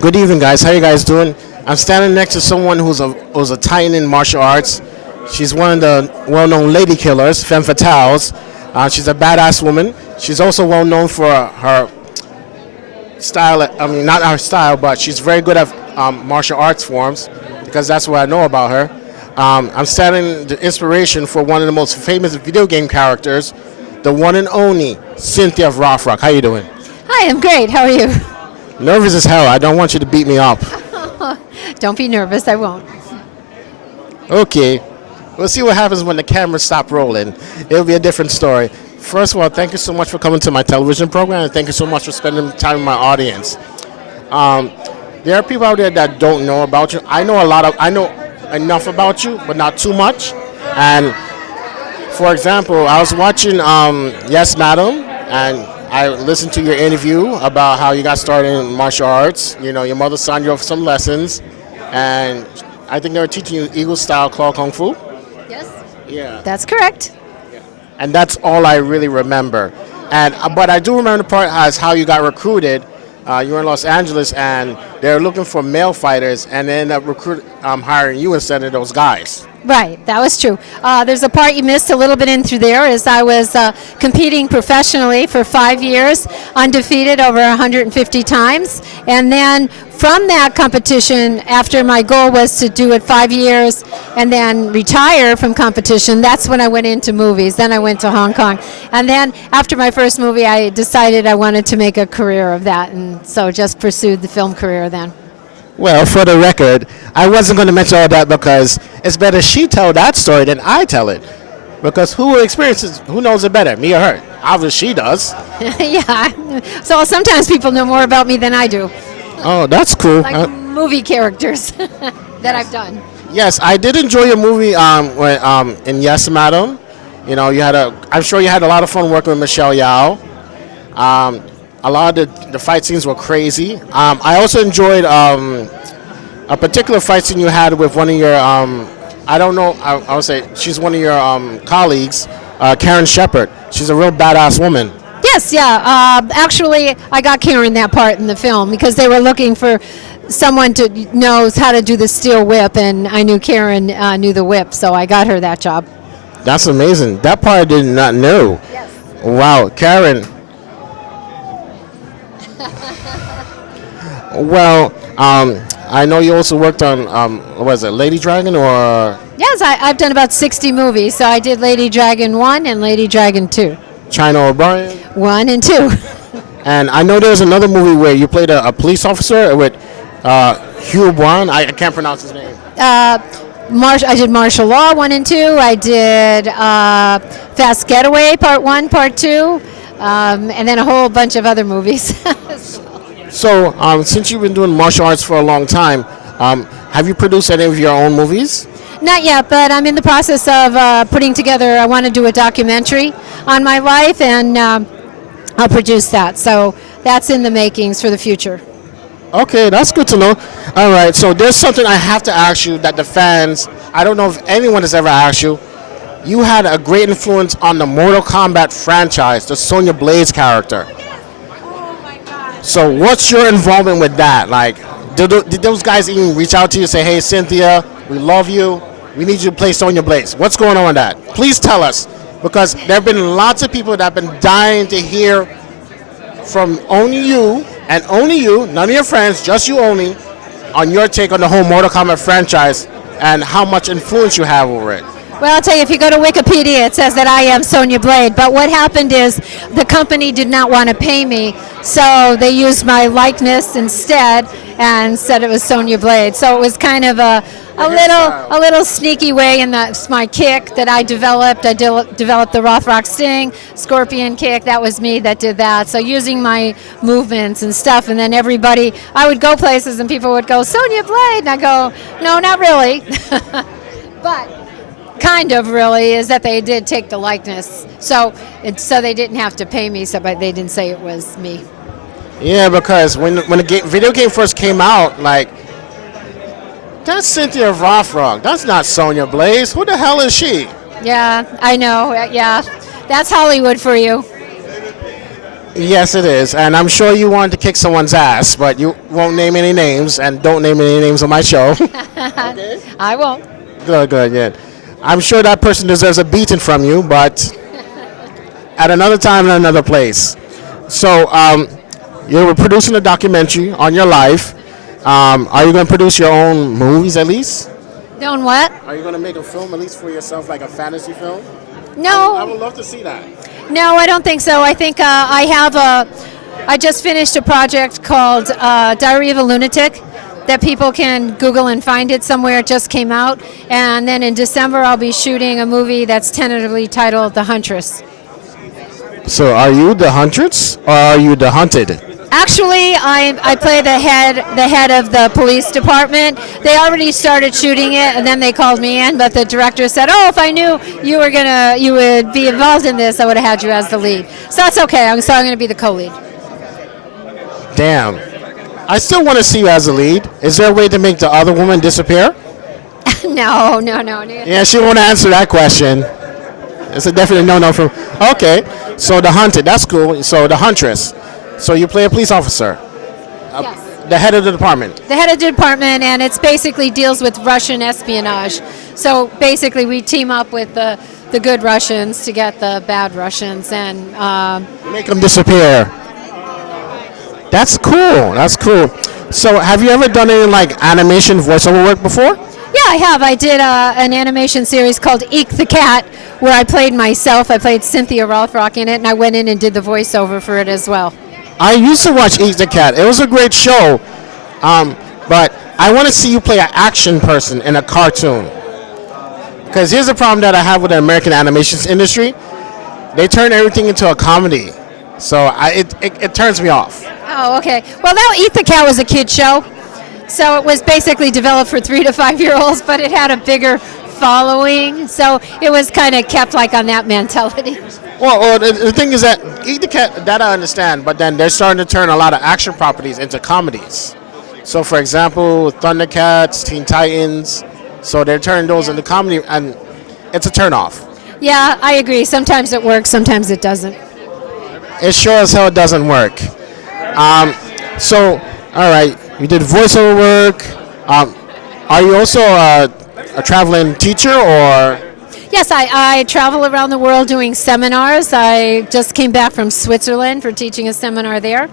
Good evening, guys. How you guys doing? I'm standing next to someone who's a titan in martial arts. She's one of the well-known lady killers, femme fatales. She's a badass woman. She's also well known for her style. I mean, not her style, but she's very good at martial arts forms because that's what I know about her. I'm standing the inspiration for one of the most famous video game characters, the one and only Cynthia of Rothrock. How you doing? Hi, I'm great. How are you? Nervous as hell. I don't want you to beat me up. Don't be nervous. I won't. Okay. We'll see what happens when the cameras stop rolling. It'll be a different story. First of all, thank you so much for coming to my television program, and thank you so much for spending time with my audience. There are people out there that don't know about you. I know enough about you, but not too much. And for example, I was watching Yes, Madam, and I listened to your interview about how you got started in martial arts. You know, your mother signed you up for some lessons, and I think they were teaching you Eagle style claw kung fu. Yes. Yeah. That's correct. And that's all I really remember. And but I do remember the part as how you got recruited. You were in Los Angeles, and they're looking for male fighters, and they ended up hiring you instead of those guys. Right, that was true. There's a part you missed a little bit in through there is I was competing professionally for 5 years, undefeated over 150 times. And then from that competition, after my goal was to do it 5 years and then retire from competition, that's when I went into movies. Then I went to Hong Kong. And then after my first movie, I decided I wanted to make a career of that. And so just pursued the film career then. Well, for the record, I wasn't going to mention all that because it's better she tell that story than I tell it. Because who knows it better, me or her? Obviously she does. Yeah. So sometimes people know more about me than I do. Oh, that's cool. Like movie characters that I've done. Yes, I did enjoy your movie in Yes, Madam. You know, I'm sure you had a lot of fun working with Michelle Yao. A lot of the fight scenes were crazy. I also enjoyed a particular fight scene you had with one of your, I would say she's one of your colleagues, Karen Shepard. She's a real badass woman. Yes, yeah. Actually, I got Karen that part in the film because they were looking for someone to knows how to do the steel whip, and I knew Karen knew the whip, so I got her that job. That's amazing. That part I did not know. Yes. Wow, Karen. Well, I know you also worked on, was it Lady Dragon or? Yes, I've done about 60 movies. So I did Lady Dragon 1 and Lady Dragon 2. China O'Brien? 1 and 2. And I know there's another movie where you played a police officer with Hugh Brown. I can't pronounce his name. I did Martial Law 1 and 2. I did Fast Getaway Part 1, Part 2, and then a whole bunch of other movies. So, since you've been doing martial arts for a long time, have you produced any of your own movies? Not yet, but I'm in the process of putting together, I want to do a documentary on my life, and I'll produce that. So that's in the makings for the future. Okay, that's good to know. All right, so there's something I have to ask you that the fans, I don't know if anyone has ever asked you. You had a great influence on the Mortal Kombat franchise, the Sonya Blade character. So what's your involvement with that? Like, did those guys even reach out to you and say, hey, Cynthia, we love you. We need you to play Sonya Blade. What's going on with that? Please tell us. Because there have been lots of people that have been dying to hear from only you, and only you, none of your friends, just you only, on your take on the whole Mortal Kombat franchise and how much influence you have over it. Well, I'll tell you, if you go to Wikipedia, it says that I am Sonya Blade. But what happened is the company did not want to pay me, so they used my likeness instead and said it was Sonya Blade. So it was kind of a little sneaky way in my kick that I developed. I developed the Rothrock Sting, Scorpion kick. That was me that did that. So using my movements and stuff, and then I would go places and people would go, Sonya Blade, and I go, no, not really. But kind of really is that they did take the likeness, so they didn't have to pay me, but they didn't say it was me. Yeah, because when the video game first came out, like, that's Cynthia Rothrock. That's not Sonya Blade. Who the hell is she? Yeah, I know. Yeah, that's Hollywood for you. Yes, it is, and I'm sure you wanted to kick someone's ass, but you won't name any names, and don't name any names on my show. Okay. I won't. Good, good, yeah. I'm sure that person deserves a beating from you, but at another time in another place. So, you were producing a documentary on your life. Are you going to produce your own movies at least? Doing what? Are you going to make a film at least for yourself, like a fantasy film? I No, would love to see that. no, I don't think so. I think I just finished a project called Diary of a Lunatic that people can Google and find it somewhere. It just came out. And then in December, I'll be shooting a movie that's tentatively titled The Huntress. So, are you the huntress or are you the hunted? Actually, I play the head of the police department. They already started shooting it, and then they called me in. But the director said, "Oh, if I knew you would be involved in this, I would have had you as the lead." So that's okay. So I'm going to be the co-lead. Damn. I still want to see you as a lead. Is there a way to make the other woman disappear? No. Yeah, she won't answer that question. It's a definite no from. Okay, so the hunted, that's cool. So the huntress. So you play a police officer, Yes. the head of the department. The head of the department, and it's basically deals with Russian espionage. So basically, we team up with the good Russians to get the bad Russians, and Make them disappear. That's cool. That's cool. So have you ever done any like animation voiceover work before? yeah, I have. I did an animation series called Eek the Cat, where I played myself. I played Cynthia Rothrock in it, and I went in and did the voiceover for it as well. I used to watch Eat the Cat. It was a great show, but I want to see you play an action person in a cartoon. Because here's the problem that I have with the American animation industry: they turn everything into a comedy, so it turns me off. Oh, okay. Well, now Eat the Cat was a kid show, so it was basically developed for 3 to 5 year olds, but it had a bigger following, so it was kind of kept like on that mentality. Well, the thing is that Eat the Cat, that I understand, but then they're starting to turn a lot of action properties into comedies. So, for example, Thundercats, Teen Titans, so they're turning those into comedy, and it's a turnoff. Yeah, I agree. Sometimes it works, sometimes it doesn't. It sure as hell doesn't work. So, all right, you did voiceover work. Are you also a traveling teacher, or? Yes, I travel around the world doing seminars. I just came back from Switzerland for teaching a seminar there.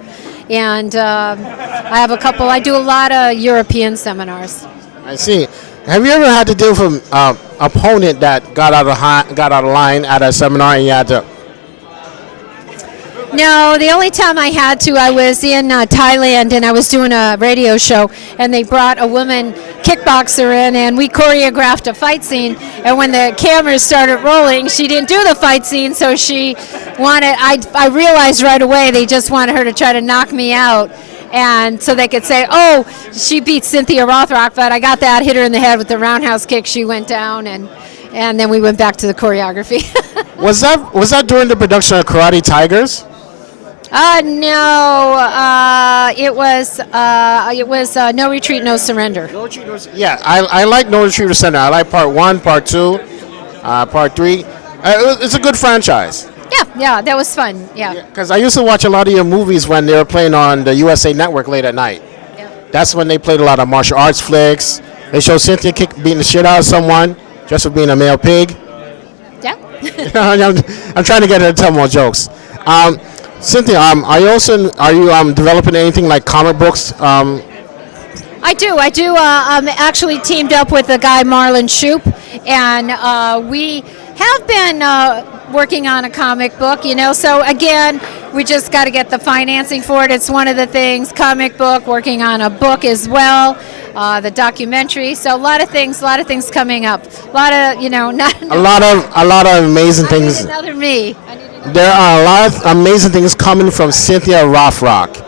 And I have I do a lot of European seminars. I see. Have you ever had to deal with an opponent that got out of line at a seminar and you had to? No, the only time I had to, I was in Thailand and I was doing a radio show, and they brought a woman kickboxer in, and we choreographed a fight scene. And when the cameras started rolling, she didn't do the fight scene, so she wanted. I realized right away they just wanted her to try to knock me out, and so they could say, "Oh, she beat Cynthia Rothrock," but I got that, hit her in the head with the roundhouse kick. She went down, and then we went back to the choreography. Was that during the production of Karate Tigers? No, it was No Retreat, No Surrender. No Retreat, No. Yeah, I like No Retreat, No Surrender. I like part 1, part 2, part 3. It's a good franchise. Yeah, that was fun. Yeah. Because I used to watch a lot of your movies when they were playing on the USA Network late at night. Yeah. That's when they played a lot of martial arts flicks. They showed Cynthia beating the shit out of someone just for being a male pig. Yeah. I'm trying to get her to tell more jokes. Cynthia, are you developing anything like comic books? I do. I'm actually teamed up with the guy Marlon Shoup, and we have been working on a comic book, so again, we just got to get the financing for it. It's one of the things, comic book, working on a book as well, the documentary, so a lot of things coming up. A lot of, not a lot of amazing things. I need another me. There are a lot of amazing things coming from Cynthia Rothrock.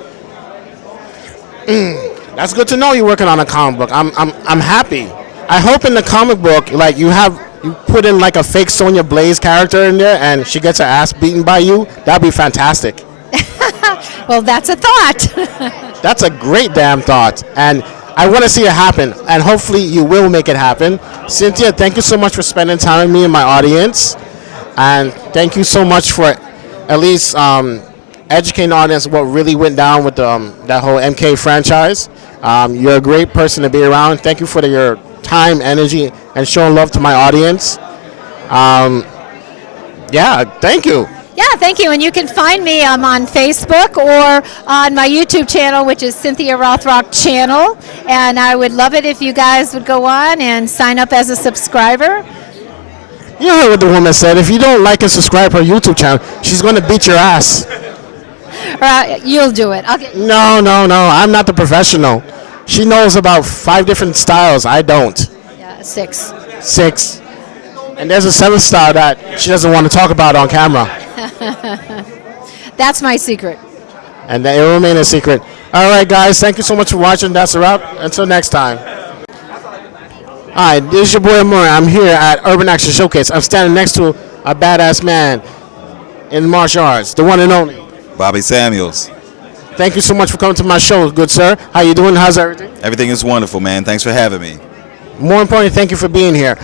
That's good to know you're working on a comic book. I'm happy. I hope in the comic book, like you put in like a fake Sonya Blaze character in there, and she gets her ass beaten by you. That'd be fantastic. Well, that's a thought. That's a great damn thought, and I want to see it happen. And hopefully, you will make it happen. Cynthia, thank you so much for spending time with me and my audience, and thank you so much for at least educating the audience what really went down with that whole MK franchise. You're a great person to be around. Thank you for your time, energy, and showing love to my audience. Yeah, thank you. Yeah, thank you. And you can find me on Facebook or on my YouTube channel, which is Cynthia Rothrock Channel. And I would love it if you guys would go on and sign up as a subscriber. You heard what the woman said. If you don't like and subscribe her YouTube channel, she's going to beat your ass. You'll do it. No. I'm not the professional. She knows about 5 different styles. I don't. Yeah, 6. 6. And there's a 7th style that she doesn't want to talk about on camera. That's my secret. And it will remain a secret. All right, guys. Thank you so much for watching. That's a wrap. Until next time. Hi, this is your boy Amore. I'm here at Urban Action Showcase. I'm standing next to a badass man in martial arts, the one and only Bobby Samuels. Thank you so much for coming to my show, good sir. How you doing? How's everything? Everything is wonderful, man. Thanks for having me. More importantly, thank you for being here.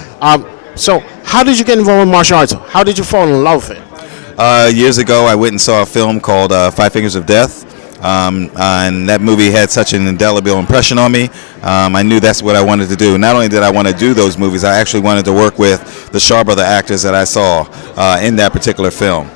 So, how did you get involved in martial arts? How did you fall in love with it? Years ago, I went and saw a film called Five Fingers of Death. And that movie had such an indelible impression on me. I knew that's what I wanted to do. Not only did I want to do those movies, I actually wanted to work with the Shaw Brother actors that I saw in that particular film.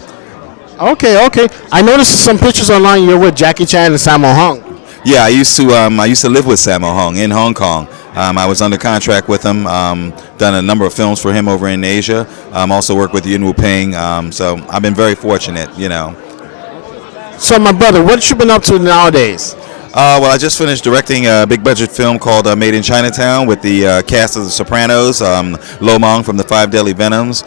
Okay. I noticed some pictures online. You're with Jackie Chan and Sammo Hung. Yeah, I used to live with Sammo Hung in Hong Kong. I was under contract with him. Done a number of films for him over in Asia. Also worked with Yuen Wu Ping. So I've been very fortunate, you know. So, my brother, what you been up to nowadays? Well, I just finished directing a big budget film called Made in Chinatown with the cast of The Sopranos, Lo Mong from The Five Deadly Venoms,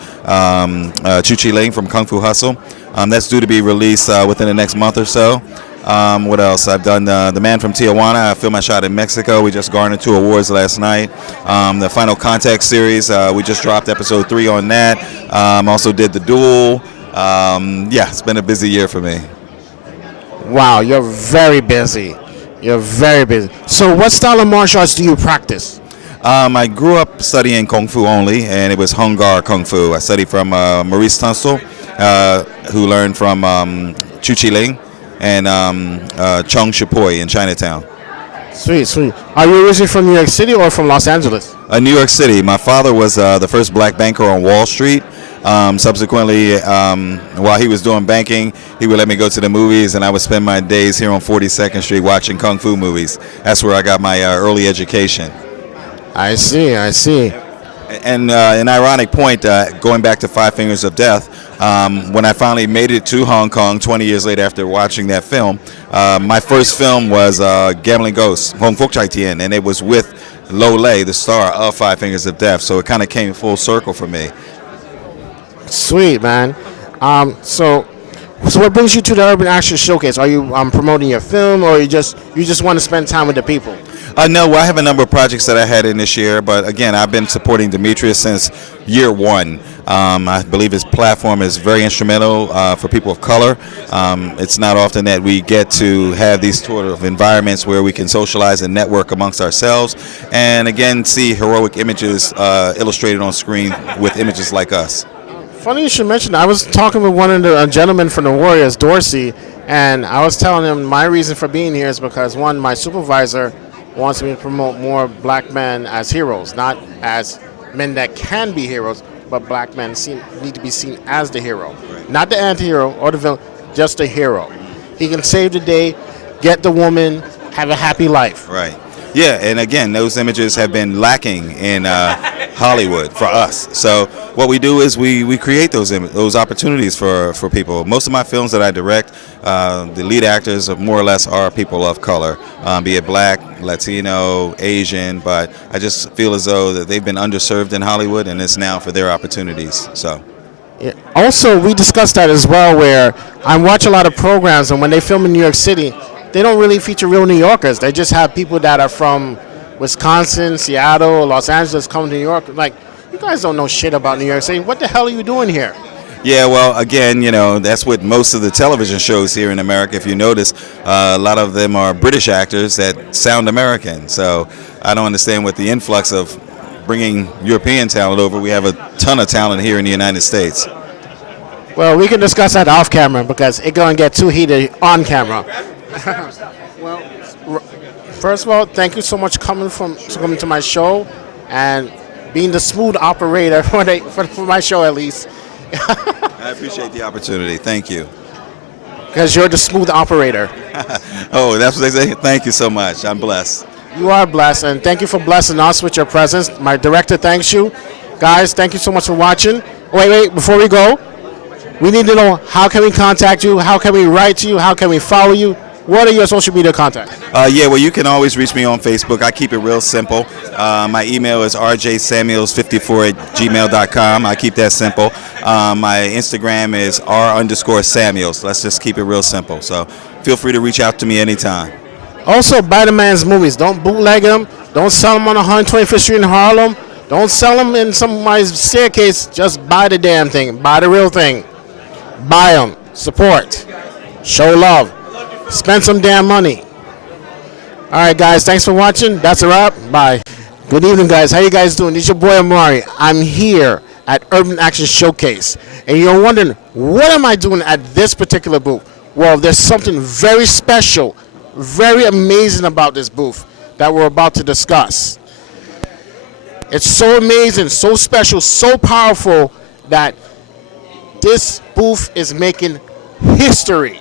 Chu Chi Ling from Kung Fu Hustle. That's due to be released within the next month or so. What else? I've done The Man from Tijuana. I filmed my shot in Mexico. We just garnered 2 awards last night. The Final Contact series, we just dropped episode 3 on that. Also did The Duel. Yeah, it's been a busy year for me. Wow, you're very busy. So, what style of martial arts do you practice? I grew up studying Kung Fu only, and it was Hung Gar Kung Fu. I studied from Maurice Tunstall, who learned from Chu Chi Ling and Chung Shipoi in Chinatown. Sweet. Are you originally from New York City or from Los Angeles? New York City. My father was the first black banker on Wall Street. Subsequently, while he was doing banking, he would let me go to the movies, and I would spend my days here on 42nd Street watching Kung Fu movies. That's where I got my early education. I see. And an ironic point, going back to Five Fingers of Death, when I finally made it to Hong Kong 20 years later after watching that film, my first film was Gambling Ghost, Hong Fok Chai Tien, and it was with Lo Lei, the star of Five Fingers of Death, so it kind of came full circle for me. Sweet, man. So what brings you to the Urban Action Showcase? Are you promoting your film, or you just want to spend time with the people? No, I have a number of projects that I had in this year, but again, I've been supporting Demetrius since year 1. I believe his platform is very instrumental for people of color. It's not often that we get to have these sort of environments where we can socialize and network amongst ourselves, and again, see heroic images illustrated on screen with images like us. Funny you should mention that. I was talking with one of the gentlemen from the Warriors, Dorsey, and I was telling him my reason for being here is because, one, my supervisor wants me to promote more black men as heroes, not as men that can be heroes, but black men need to be seen as the hero. Right. Not the anti-hero or the villain, just the hero. He can save the day, get the woman, have a happy life. Right. Yeah, and again, those images have been lacking in Hollywood for us. So what we do is we create those opportunities for people. Most of my films that I direct, the lead actors more or less are people of color, be it black, Latino, Asian, but I just feel as though that they've been underserved in Hollywood, and it's now for their opportunities. So. Yeah. Also, we discussed that as well, where I watch a lot of programs, and when they film in New York City, they don't really feature real New Yorkers. They just have people that are from Wisconsin, Seattle, Los Angeles come to New York. Like, you guys don't know shit about New York City. What the hell are you doing here? Yeah, well, again, that's what most of the television shows here in America. If you notice, a lot of them are British actors that sound American. So I don't understand what the influx of bringing European talent over. We have a ton of talent here in the United States. Well, we can discuss that off camera because it's going to get too heated on camera. Well, first of all, thank you so much coming to my show and being the smooth operator for my show at least. I appreciate the opportunity. Thank you. Because you're the smooth operator. Oh, that's what they say. Thank you so much. I'm blessed. You are blessed, and thank you for blessing us with your presence. My director thanks you. Guys, thank you so much for watching. Wait, before we go, we need to know how can we contact you, how can we write to you, how can we follow you? What are your social media contacts? Well, you can always reach me on Facebook. I keep it real simple. My email is rjsamuels54@gmail.com. I keep that simple. My Instagram is r_Samuels. Let's just keep it real simple. So feel free to reach out to me anytime. Also, buy the man's movies. Don't bootleg them. Don't sell them on 125th Street in Harlem. Don't sell them in somebody's staircase. Just buy the damn thing. Buy the real thing. Buy them. Support. Show love. Spend some damn money. All right, guys. Thanks for watching. That's a wrap. Bye. Good evening, guys. How you guys doing? This is your boy Amari. I'm here at Urban Action Showcase. And you're wondering, what am I doing at this particular booth? Well, there's something very special, very amazing about this booth that we're about to discuss. It's so amazing, so special, so powerful that this booth is making history.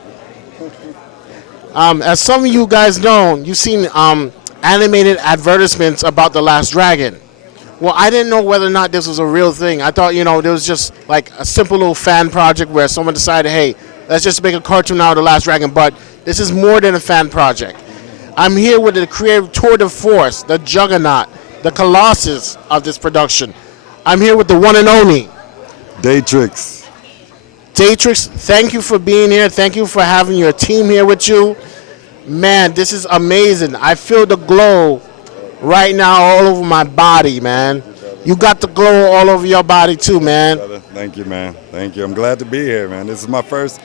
As some of you guys know, you've seen animated advertisements about The Last Dragon. Well, I didn't know whether or not this was a real thing. I thought, there was just like a simple little fan project where someone decided, hey, let's just make a cartoon out of The Last Dragon. But this is more than a fan project. I'm here with the creative tour de force, the juggernaut, the colossus of this production. I'm here with the one and only Daytrix. Daytrix, thank you for being here. Thank you for having your team here with you. Man, this is amazing. I feel the glow right now all over my body, man. You got the glow all over your body too, man. Thank you, man. Thank you. I'm glad to be here, man. This is my first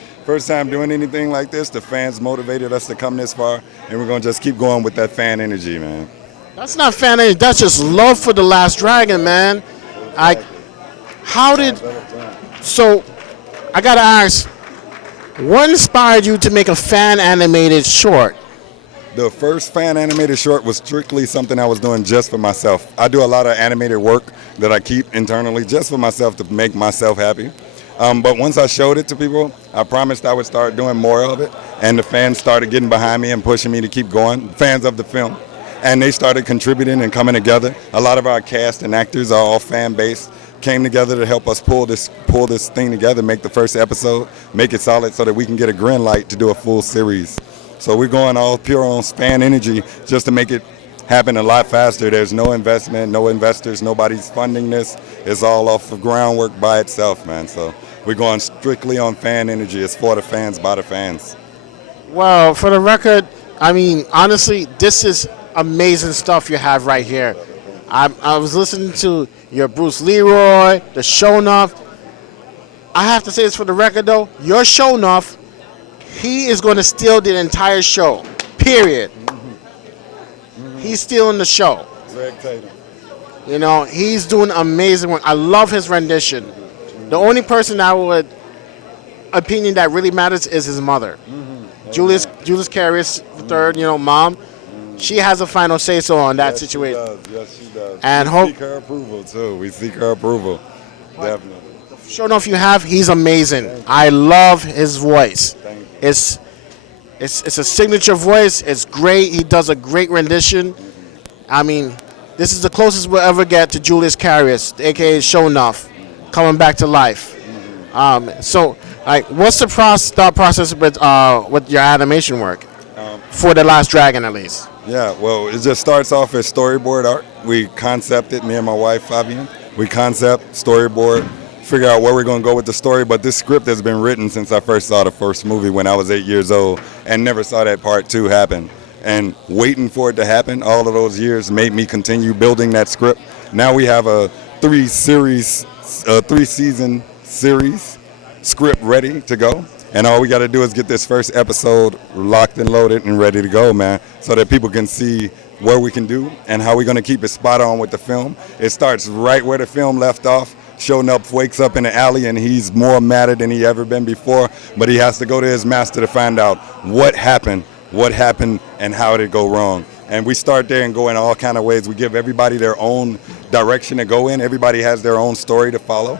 time doing anything like this. The fans motivated us to come this far, and we're going to just keep going with that fan energy, man. That's not fan energy. That's just love for The Last Dragon, man. So, I got to ask, what inspired you to make a fan animated short? The first fan animated short was strictly something I was doing just for myself. I do a lot of animated work that I keep internally just for myself to make myself happy. But once I showed it to people, I promised I would start doing more of it. And the fans started getting behind me and pushing me to keep going, fans of the film. And they started contributing and coming together. A lot of our cast and actors are all fan-based, came together to help us pull this thing together, make the first episode, make it solid so that we can get a green light to do a full series. So we're going all pure on fan energy just to make it happen a lot faster. There's no investment, no investors, nobody's funding this. It's all off of groundwork by itself, man. So we're going strictly on fan energy. It's for the fans, by the fans. Well, for the record, I mean, honestly, this is amazing stuff you have right here. I was listening to your Bruce Leroy, the Shonuff. I have to say this for the record, though. Your Shonuff, he is going to steal the entire show, period. He's stealing the show. Greg Tatum. He's doing amazing work. I love his rendition. The only person opinion that really matters is his mother. Julius Carius III, mom. She has a final say-so on that situation. Yes, she does. And we seek her approval, too. We seek her approval. Definitely. Sure enough, he's amazing. I love his voice. Thank you. It's a signature voice. It's great. He does a great rendition. I mean, this is the closest we'll ever get to Julius Carius, a.k.a. Shonuff, coming back to life. So, what's the thought process with your animation work for The Last Dragon, at least? Yeah, well, it just starts off as storyboard art. We concept it, me and my wife, Fabian. We concept, storyboard, figure out where we're going to go with the story. But this script has been written since I first saw the first movie when I was 8 years old and never saw that part 2 happen. And waiting for it to happen all of those years made me continue building that script. Now we have a 3-season series script ready to go. And all we got to do is get this first episode locked and loaded and ready to go, man, so that people can see what we can do and how we're going to keep it spot on with the film. It starts right where the film left off, Shonuff wakes up in the alley and he's more madder than he ever been before, but he has to go to his master to find out what happened, and how did it go wrong. And we start there and go in all kind of ways. We give everybody their own direction to go in. Everybody has their own story to follow.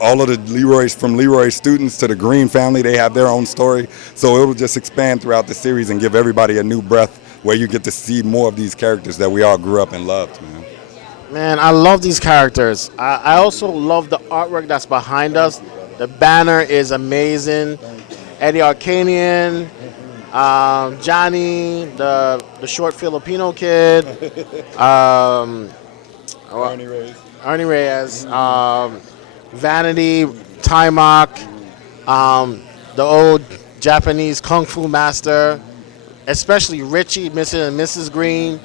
All of the Leroy's, from Leroy students to the Green family, they have their own story. So it will just expand throughout the series and give everybody a new breath where you get to see more of these characters that we all grew up and loved, man. Man, I love these characters. I also love the artwork that's behind us. The banner is amazing. Eddie Arcanian, Johnny, the short Filipino kid, Ernie Reyes, Vanity, Timok, the old Japanese Kung Fu master, especially Richie, Mr. and Mrs. Green,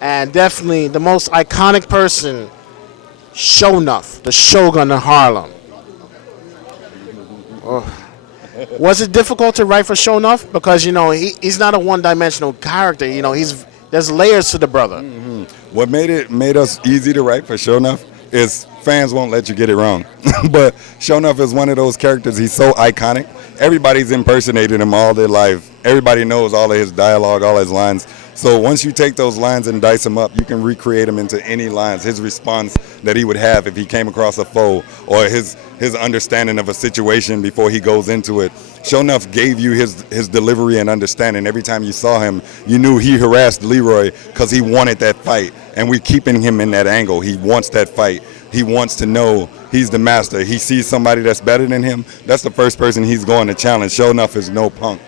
and definitely the most iconic person, Shonuff, the Shogun of Harlem. Oh. Was it difficult to write for Shonuff? Because, he's not a one-dimensional character. There's layers to the brother. Mm-hmm. What made us easy to write for Shonuff is fans won't let you get it wrong. But Shonuff is one of those characters. He's so iconic. Everybody's impersonated him all their life. Everybody knows all of his dialogue, all his lines. So once you take those lines and dice them up, you can recreate them into any lines. His response that he would have if he came across a foe, or his understanding of a situation before he goes into it. Shonuff gave you his delivery and understanding. Every time you saw him, you knew he harassed Leroy because he wanted that fight. And we're keeping him in that angle. He wants that fight. He wants to know he's the master. He sees somebody that's better than him. That's the first person he's going to challenge. Shonuff is no punk,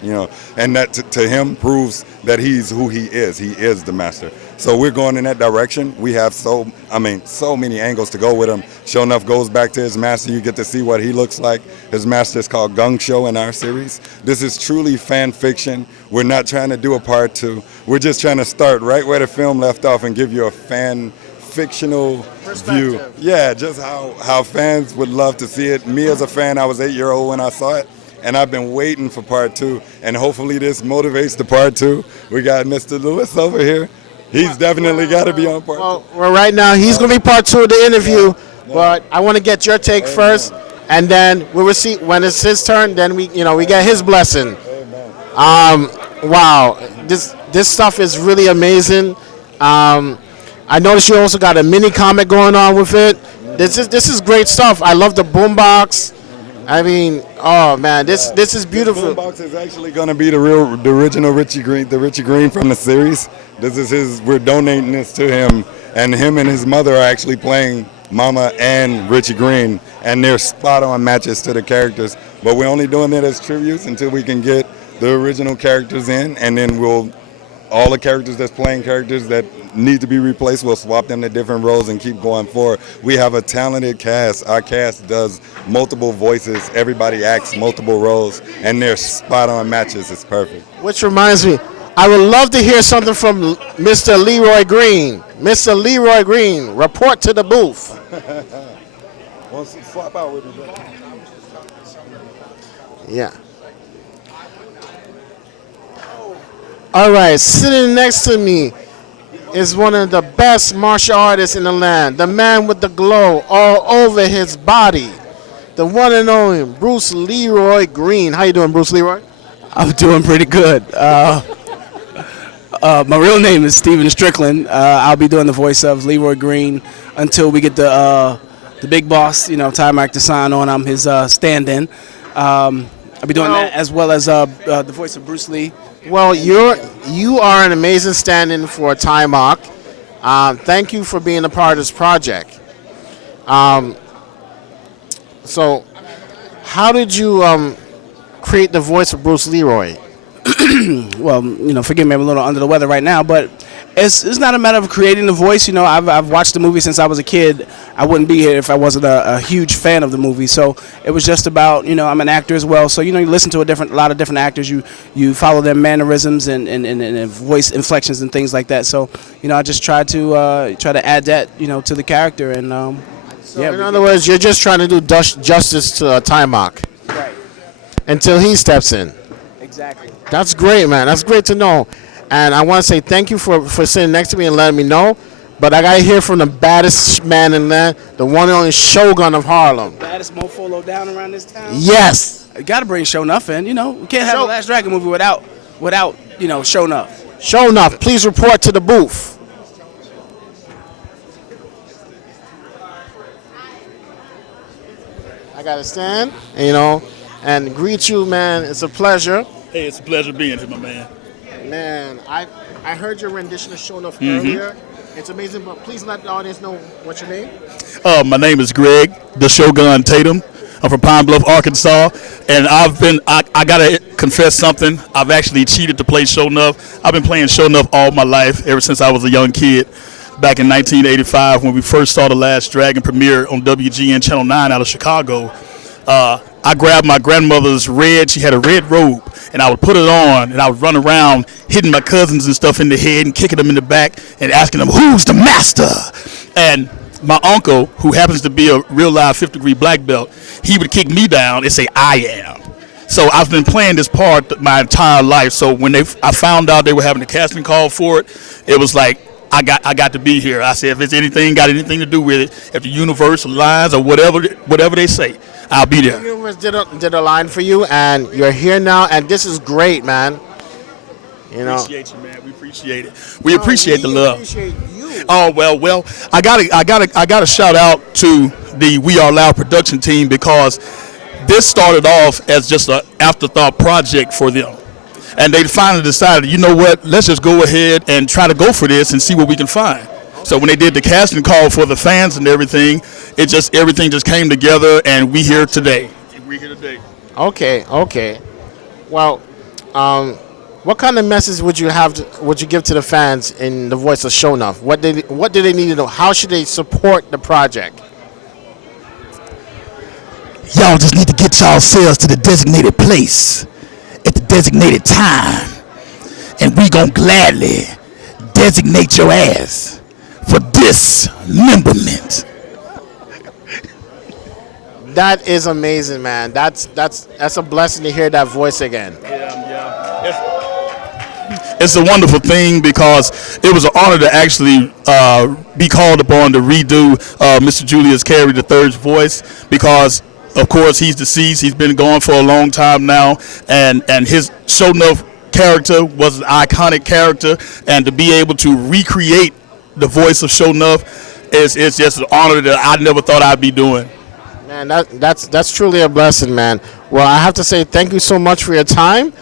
And that to him proves that he's who he is. He is the master. So we're going in that direction. We have so many angles to go with him. Shonuff goes back to his master. You get to see what he looks like. His master is called Gung Sho in our series. This is truly fan fiction. We're not trying to do a part 2. We're just trying to start right where the film left off and give you a fan fictional view. Yeah, just how fans would love to see it. Me as a fan, I was 8-year-old when I saw it, and I've been waiting for part 2, and hopefully this motivates the part 2. We got Mr. Lewis over here. He's definitely got to be on part 2. Well, right now he's going to be part 2 of the interview, but I want to get your take first, and then we will see when it's his turn. Then we get his blessing. Wow, this stuff is really amazing. I noticed you also got a mini comic going on with it. This is great stuff. I love the boombox. I mean, oh man, this is beautiful. The boombox is actually going to be the original Richie Green from the series. This is his. We're donating this to him, and him and his mother are actually playing Mama and Richie Green, and they're spot-on matches to the characters. But we're only doing it as tributes until we can get the original characters in, and then all the characters that's playing characters that need to be replaced, we'll swap them to different roles and keep going forward. We have a talented cast. Our cast does multiple voices. Everybody acts multiple roles, and they're spot-on matches. It's perfect. Which reminds me, I would love to hear something from Mr. Leroy Green. Mr. Leroy Green, report to the booth. Well, swap out with me. Yeah. All right, sitting next to me is one of the best martial artists in the land, the man with the glow all over his body, the one and only Bruce Leroy Green. How you doing, Bruce Leroy? I'm doing pretty good. My real name is Steven Strickland. I'll be doing the voice of Leroy Green until we get the big boss, Timok, to sign on. I'm his stand-in. I'll be doing that as well as the voice of Bruce Lee. Well, you are an amazing stand-in for Timok. Thank you for being a part of this project. So, how did you create the voice of Bruce Leroy? Well, forgive me, I'm a little under the weather right now, but it's not a matter of creating the voice. I've watched the movie since I was a kid. I wouldn't be here if I wasn't a huge fan of the movie. So it was just about, I'm an actor as well. So, you listen to a lot of different actors. You follow their mannerisms and voice inflections and things like that. So, I just tried to add that, to the character. And in other words, you're just trying to do justice to Timok. Right. Until he steps in. Exactly. That's great, man. That's great to know. And I want to say thank you for sitting next to me and letting me know. But I gotta hear from the baddest man in there, the one and only Shogun of Harlem. Baddest mofo low down around this town. Yes. You gotta bring Show Nuff in. You know, we can't have the Last Dragon movie without Show Nuff. Show enough. Please report to the booth. I gotta stand, and greet you, man. It's a pleasure. Hey, it's a pleasure being here, my man. Man, I heard your rendition of Show Enough earlier. It's amazing, but please let the audience know what's your name. My name is Greg, the Shogun Tatum. I'm from Pine Bluff, Arkansas, and I gotta confess something. I've actually cheated to play Show Enough. I've been playing Show Enough all my life, ever since I was a young kid. Back in 1985, when we first saw The Last Dragon premiere on WGN Channel 9 out of Chicago, I grabbed my grandmother's she had a red robe, and I would put it on, and I would run around hitting my cousins and stuff in the head and kicking them in the back and asking them, "Who's the master?" And my uncle, who happens to be a real live 5th degree black belt, he would kick me down and say, "I am." So I've been playing this part my entire life. So when I found out they were having a casting call for it, it was like, I got to be here. I said, if it's got anything to do with it, if the universe aligns or whatever they say, I'll be there. The universe did a line for you, and you're here now, and this is great, man. Appreciate you, man. We appreciate it. We appreciate the love. Appreciate you. Oh well. I gotta shout out to the We Are Loud production team, because this started off as just an afterthought project for them. And they finally decided, you know what, let's just go ahead and try to go for this and see what we can find. So when they did the casting call for the fans and everything, everything just came together, and we're here today. Okay. Well, what kind of message would you give to the fans in the voice of Show Enough? What do they need to know? How should they support the project? Y'all just need to get yourselves to the designated place at the designated time, and we gonna gladly designate your ass for dismemberment. That is amazing, man. That's a blessing to hear that voice again. It's a wonderful thing, because it was an honor to actually be called upon to redo Mr. Julius Carey III's voice, because of course he's deceased. He's been gone for a long time now, and his Show Enough character was an iconic character, and to be able to recreate the voice of Show Enough is just an honor that I never thought I'd be doing. Man, that's truly a blessing, man. Well, I have to say thank you so much for your time,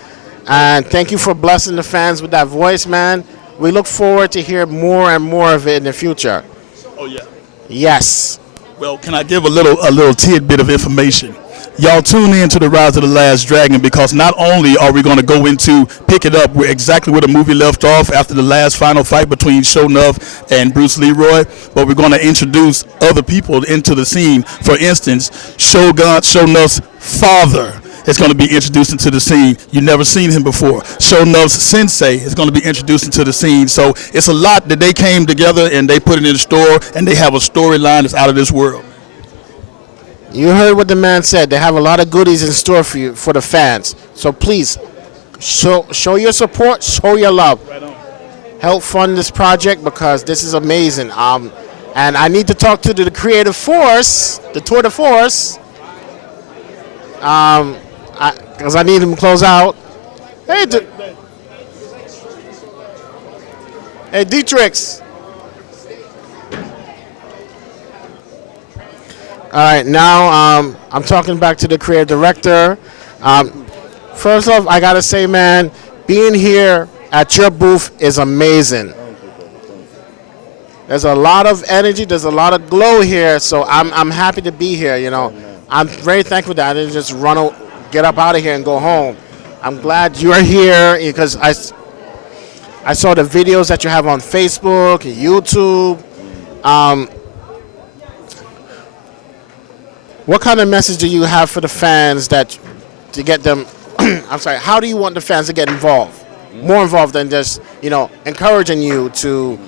and thank you for blessing the fans with that voice, man. We look forward to hear more and more of it in the future. Oh yeah. Yes. Well, can I give a little tidbit of information? Y'all tune in to The Rise of the Last Dragon, because not only are we going to go into pick it up exactly where the movie left off after the last final fight between Show Enough and Bruce Leroy, but we're going to introduce other people into the scene. For instance, Show Enough's father is going to be introduced into the scene. You've never seen him before. Show Enough's sensei is going to be introduced into the scene. So it's a lot that they came together and they put it in the store, and they have a storyline that's out of this world. You heard what the man said. They have a lot of goodies in store for you, for the fans. So please, show your support, show your love. Right on. Help fund this project, because this is amazing. And I need to talk to the creative force, the tour de force, because I need him to close out. Hey, Dietrich. All right, now I'm talking back to the creative director. First off, I gotta say, man, being here at your booth is amazing. There's a lot of energy, there's a lot of glow here, so I'm happy to be here. I'm very thankful that I didn't just get up out of here and go home. I'm glad you're here, because I saw the videos that you have on Facebook and YouTube. What kind of message do you have for the fans to get them? I'm sorry. How do you want the fans to get involved? More involved than just encouraging you to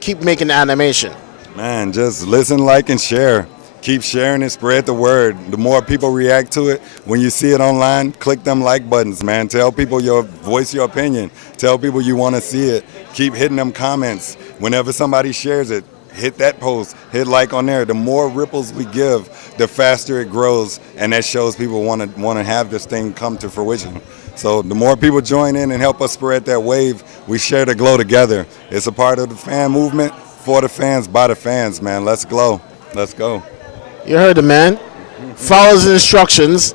keep making the animation. Man, just listen, like, and share. Keep sharing it, spread the word. The more people react to it, when you see it online, click them like buttons, man. Tell people voice your opinion. Tell people you want to see it. Keep hitting them comments. Whenever somebody shares it, hit that post, hit like on there. The more ripples we give, the faster it grows, and that shows people want to have this thing come to fruition. So the more people join in and help us spread that wave, we share the glow together. It's a part of the fan movement, for the fans, by the fans, man. Let's glow. Let's go. You heard the man. Follow his instructions.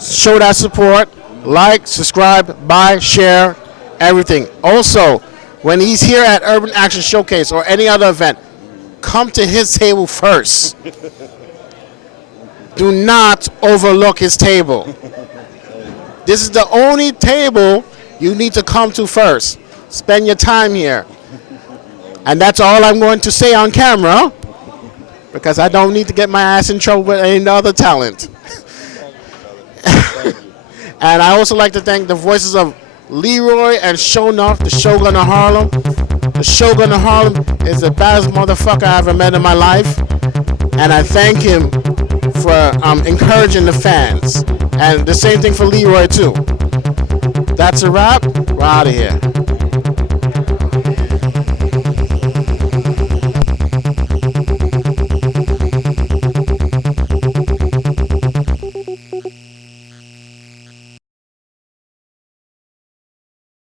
Show that support. Like, subscribe, buy, share, everything. Also, when he's here at Urban Action Showcase or any other event, come to his table first. Do not overlook his table. This is the only table you need to come to first. Spend your time here. And that's all I'm going to say on camera, because I don't need to get my ass in trouble with any other talent. And I also like to thank the voices of Leroy and Shonuff, the Shogun of Harlem. The Shogun of Harlem is the baddest motherfucker I ever met in my life. And I thank him for encouraging the fans. And the same thing for Leroy, too. That's a wrap. We're out of here.